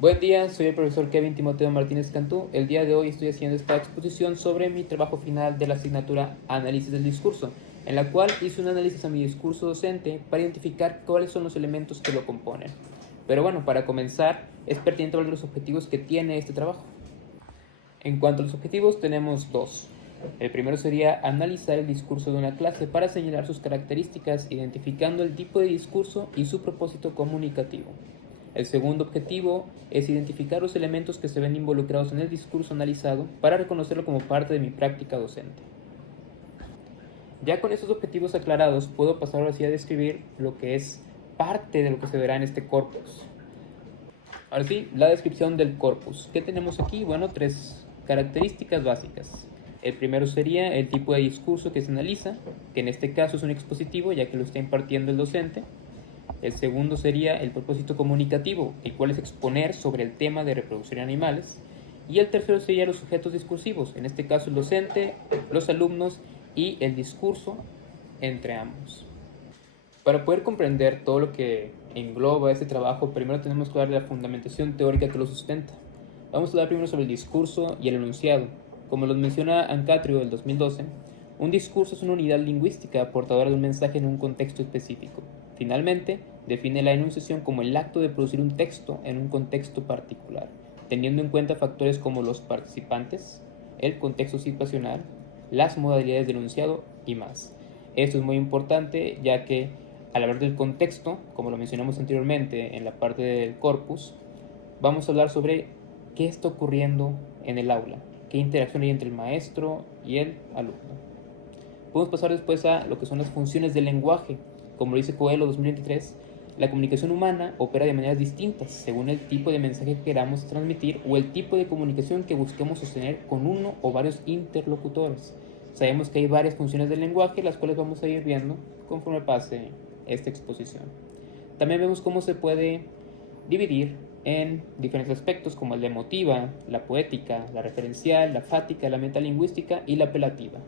Buen día, soy el profesor Kevin Timoteo Martínez Cantú. El día de hoy estoy haciendo esta exposición sobre mi trabajo final de la asignatura Análisis del Discurso, en la cual hice un análisis a mi discurso docente para identificar cuáles son los elementos que lo componen. Pero bueno, para comenzar, es pertinente hablar de los objetivos que tiene este trabajo. En cuanto a los objetivos, tenemos dos. El primero sería analizar el discurso de una clase para señalar sus características, identificando el tipo de discurso y su propósito comunicativo. El segundo objetivo es identificar los elementos que se ven involucrados en el discurso analizado para reconocerlo como parte de mi práctica docente. Ya con estos objetivos aclarados, puedo pasar ahora sí a describir lo que es parte de lo que se verá en este corpus. Ahora sí, la descripción del corpus. ¿Qué tenemos aquí? Bueno, tres características básicas. El primero sería el tipo de discurso que se analiza, que en este caso es un expositivo, ya que lo está impartiendo el docente. El segundo sería el propósito comunicativo, el cual es exponer sobre el tema de reproducción de animales. Y el tercero sería los sujetos discursivos, en este caso el docente, los alumnos y el discurso entre ambos. Para poder comprender todo lo que engloba este trabajo, primero tenemos que hablar de la fundamentación teórica que lo sustenta. Vamos a hablar primero sobre el discurso y el enunciado. Como lo menciona Ancatrio del 2012, un discurso es una unidad lingüística portadora de un mensaje en un contexto específico. Finalmente, define la enunciación como el acto de producir un texto en un contexto particular, teniendo en cuenta factores como los participantes, el contexto situacional, las modalidades de enunciado y más. Esto es muy importante ya que al hablar del contexto, como lo mencionamos anteriormente en la parte del corpus, vamos a hablar sobre qué está ocurriendo en el aula, qué interacción hay entre el maestro y el alumno. Podemos pasar después a lo que son las funciones del lenguaje. Como lo dice Coelho 2023, la comunicación humana opera de maneras distintas según el tipo de mensaje que queramos transmitir o el tipo de comunicación que busquemos sostener con uno o varios interlocutores. Sabemos que hay varias funciones del lenguaje, las cuales vamos a ir viendo conforme pase esta exposición. También vemos cómo se puede dividir en diferentes aspectos como la emotiva, la poética, la referencial, la fática, la metalingüística y la apelativa.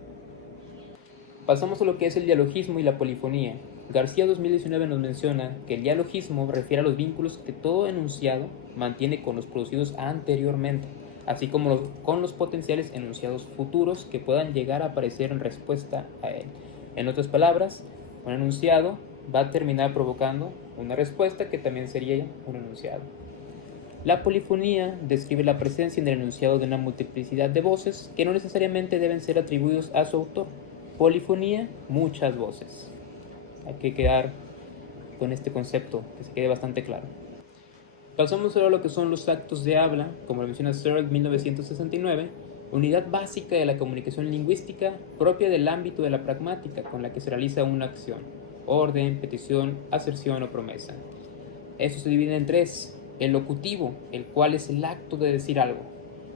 Pasamos a lo que es el dialogismo y la polifonía. García 2019 nos menciona que el dialogismo refiere a los vínculos que todo enunciado mantiene con los producidos anteriormente, así como con los potenciales enunciados futuros que puedan llegar a aparecer en respuesta a él. En otras palabras, un enunciado va a terminar provocando una respuesta que también sería un enunciado. La polifonía describe la presencia en el enunciado de una multiplicidad de voces que no necesariamente deben ser atribuidos a su autor. Polifonía, muchas voces. Hay que quedar con este concepto, que se quede bastante claro. Pasamos ahora a lo que son los actos de habla, como lo menciona Searle 1969, unidad básica de la comunicación lingüística propia del ámbito de la pragmática con la que se realiza una acción, orden, petición, aserción o promesa. Eso se divide en tres: el locutivo, el cual es el acto de decir algo;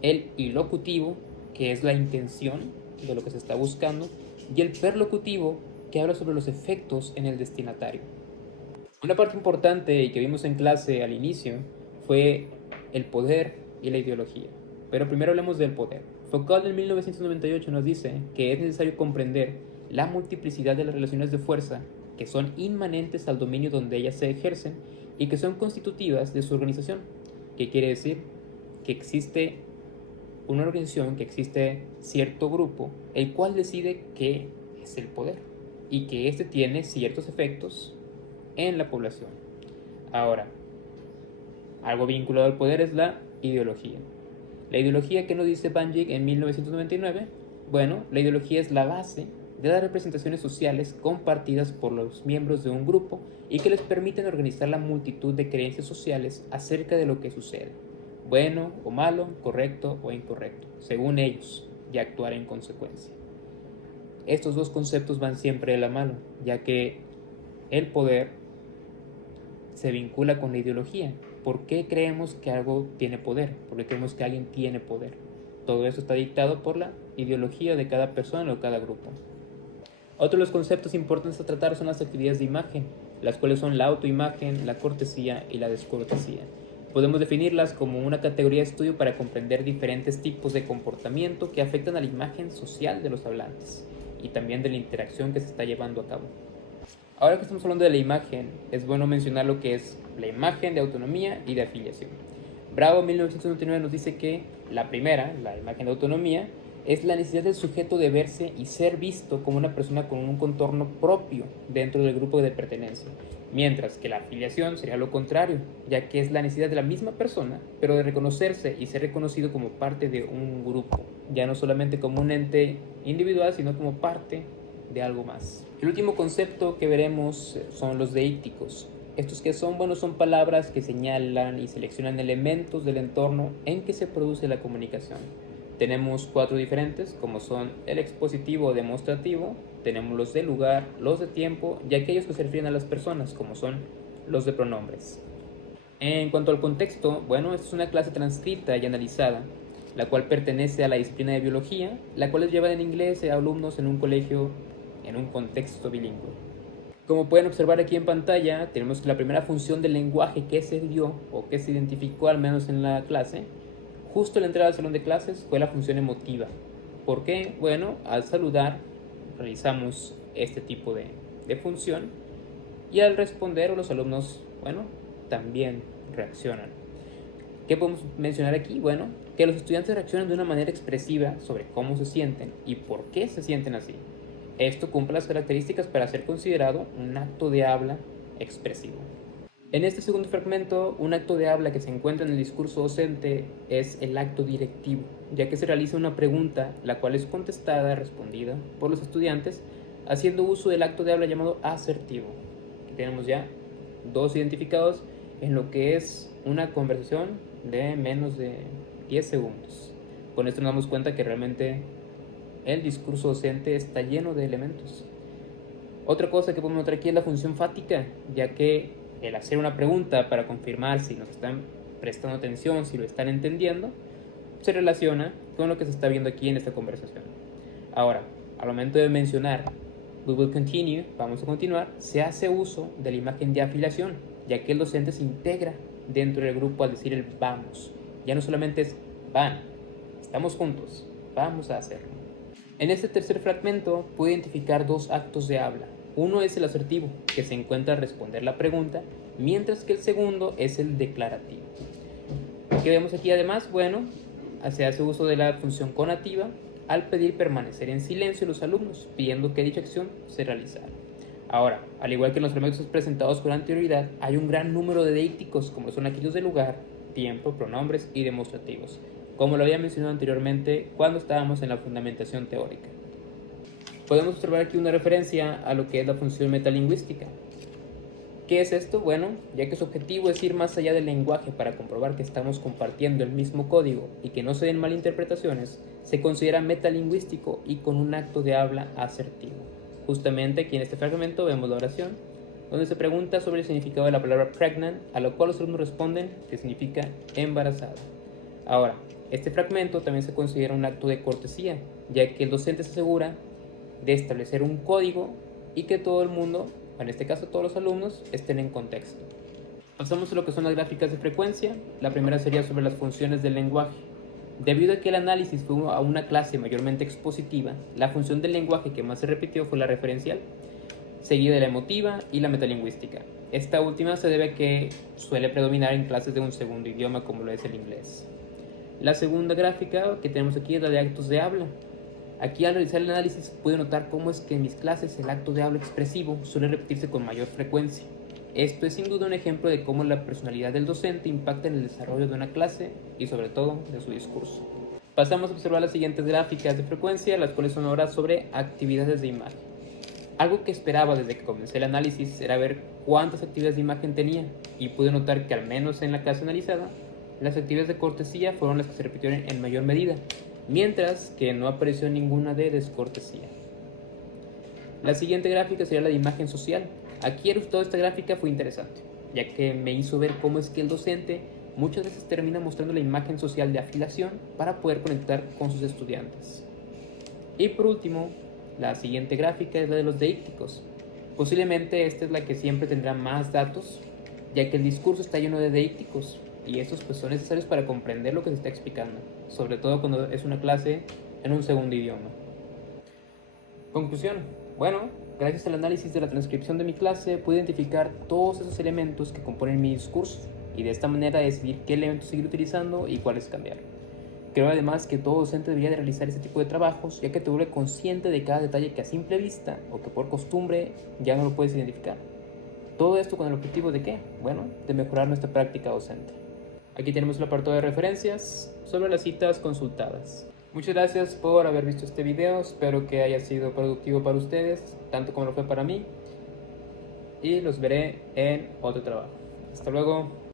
el ilocutivo, que es la intención de lo que se está buscando; y el perlocutivo, que habla sobre los efectos en el destinatario. Una parte importante y que vimos en clase al inicio fue el poder y la ideología. Pero primero hablemos del poder. Foucault en 1998 nos dice que es necesario comprender la multiplicidad de las relaciones de fuerza que son inmanentes al dominio donde ellas se ejercen y que son constitutivas de su organización. ¿Qué quiere decir? Que existe una organización, que existe cierto grupo, el cual decide qué es el poder y que éste tiene ciertos efectos en la población. Ahora, algo vinculado al poder es la ideología. La ideología, que nos dice Banjik en 1999, bueno, la ideología es la base de las representaciones sociales compartidas por los miembros de un grupo y que les permiten organizar la multitud de creencias sociales acerca de lo que sucede, bueno o malo, correcto o incorrecto, según ellos, y actuar en consecuencia. Estos dos conceptos van siempre de la mano, ya que el poder se vincula con la ideología. ¿Por qué creemos que algo tiene poder? ¿Por qué creemos que alguien tiene poder? Todo eso está dictado por la ideología de cada persona o cada grupo. Otro de los conceptos importantes a tratar son las actividades de imagen, las cuales son la autoimagen, la cortesía y la descortesía. Podemos definirlas como una categoría de estudio para comprender diferentes tipos de comportamiento que afectan a la imagen social de los hablantes y también de la interacción que se está llevando a cabo. Ahora que estamos hablando de la imagen, es bueno mencionar lo que es la imagen de autonomía y de afiliación. Bravo 1999 nos dice que la primera, la imagen de autonomía, es la necesidad del sujeto de verse y ser visto como una persona con un contorno propio dentro del grupo de pertenencia, mientras que la afiliación sería lo contrario, ya que es la necesidad de la misma persona, pero de reconocerse y ser reconocido como parte de un grupo, ya no solamente como un ente individual, sino como parte de algo más. El último concepto que veremos son los deícticos. Estos que son, bueno, son palabras que señalan y seleccionan elementos del entorno en que se produce la comunicación. Tenemos 4 diferentes, como son el expositivo o demostrativo, tenemos los de lugar, los de tiempo y aquellos que se refieren a las personas, como son los de pronombres. En cuanto al contexto, bueno, esta es una clase transcrita y analizada, la cual pertenece a la disciplina de biología, la cual es llevada en inglés a alumnos en un colegio en un contexto bilingüe. Como pueden observar aquí en pantalla, tenemos que la primera función del lenguaje que se dio o que se identificó al menos en la clase, justo a la entrada al salón de clases, fue la función emotiva. ¿Por qué? Bueno, al saludar realizamos este tipo de función y al responder los alumnos, bueno, también reaccionan. ¿Qué podemos mencionar aquí? Bueno, que los estudiantes reaccionan de una manera expresiva sobre cómo se sienten y por qué se sienten así. Esto cumple las características para ser considerado un acto de habla expresivo. En este segundo fragmento, un acto de habla que se encuentra en el discurso docente es el acto directivo, ya que se realiza una pregunta, la cual es contestada, respondida por los estudiantes, haciendo uso del acto de habla llamado asertivo. Aquí tenemos ya 2 identificados en lo que es una conversación de menos de 10 segundos. Con esto nos damos cuenta que realmente el discurso docente está lleno de elementos. Otra cosa que podemos notar aquí es la función fática, ya que el hacer una pregunta para confirmar si nos están prestando atención, si lo están entendiendo, se relaciona con lo que se está viendo aquí en esta conversación. Ahora, al momento de mencionar we will continue, vamos a continuar, se hace uso de la imagen de afiliación, ya que el docente se integra dentro del grupo al decir el vamos. Ya no solamente es van, estamos juntos, vamos a hacerlo. En este tercer fragmento puedo identificar 2 actos de habla. Uno es el asertivo, que se encuentra al responder la pregunta, mientras que el segundo es el declarativo. ¿Qué vemos aquí además? Bueno, se hace uso de la función conativa al pedir permanecer en silencio los alumnos, pidiendo que dicha acción se realizara. Ahora, al igual que en los fragmentos presentados con anterioridad, hay un gran número de deícticos, como son aquellos de lugar, tiempo, pronombres y demostrativos, como lo había mencionado anteriormente cuando estábamos en la fundamentación teórica. Podemos observar aquí una referencia a lo que es la función metalingüística. ¿Qué es esto? Bueno, ya que su objetivo es ir más allá del lenguaje para comprobar que estamos compartiendo el mismo código y que no se den malinterpretaciones, se considera metalingüístico y con un acto de habla asertivo. Justamente aquí en este fragmento vemos la oración, donde se pregunta sobre el significado de la palabra pregnant, a lo cual los alumnos responden que significa embarazada. Ahora, este fragmento también se considera un acto de cortesía, ya que el docente se asegura de establecer un código y que todo el mundo, en este caso todos los alumnos, estén en contexto. Pasamos a lo que son las gráficas de frecuencia. La primera sería sobre las funciones del lenguaje. Debido a que el análisis fue a una clase mayormente expositiva, la función del lenguaje que más se repitió fue la referencial, seguida de la emotiva y la metalingüística. Esta última se debe a que suele predominar en clases de un segundo idioma como lo es el inglés. La segunda gráfica que tenemos aquí es la de actos de habla. Aquí al realizar el análisis pude notar cómo es que en mis clases el acto de habla expresivo suele repetirse con mayor frecuencia. Esto es sin duda un ejemplo de cómo la personalidad del docente impacta en el desarrollo de una clase y sobre todo de su discurso. Pasamos a observar las siguientes gráficas de frecuencia, las cuales son ahora sobre actividades de imagen. Algo que esperaba desde que comencé el análisis era ver cuántas actividades de imagen tenía y pude notar que al menos en la clase analizada, las actividades de cortesía fueron las que se repitieron en mayor medida, mientras que no apareció ninguna de descortesía. La siguiente gráfica sería la de imagen social. Aquí el resultado de esta gráfica fue interesante, ya que me hizo ver cómo es que el docente muchas veces termina mostrando la imagen social de afiliación para poder conectar con sus estudiantes. Y por último, la siguiente gráfica es la de los deícticos. Posiblemente esta es la que siempre tendrá más datos, ya que el discurso está lleno de deícticos, y estos pues son necesarios para comprender lo que se está explicando, sobre todo cuando es una clase en un segundo idioma. Conclusión. Bueno, gracias al análisis de la transcripción de mi clase pude identificar todos esos elementos que componen mi discurso y de esta manera decidir qué elementos seguir utilizando y cuáles cambiar. Creo además que todo docente debería de realizar este tipo de trabajos, ya que te vuelve consciente de cada detalle que a simple vista o que por costumbre ya no lo puedes identificar. Todo esto con el objetivo de ¿qué? Bueno, de mejorar nuestra práctica docente. Aquí tenemos el apartado de referencias sobre las citas consultadas. Muchas gracias por haber visto este video, espero que haya sido productivo para ustedes, tanto como lo fue para mí, y los veré en otro trabajo. Hasta luego.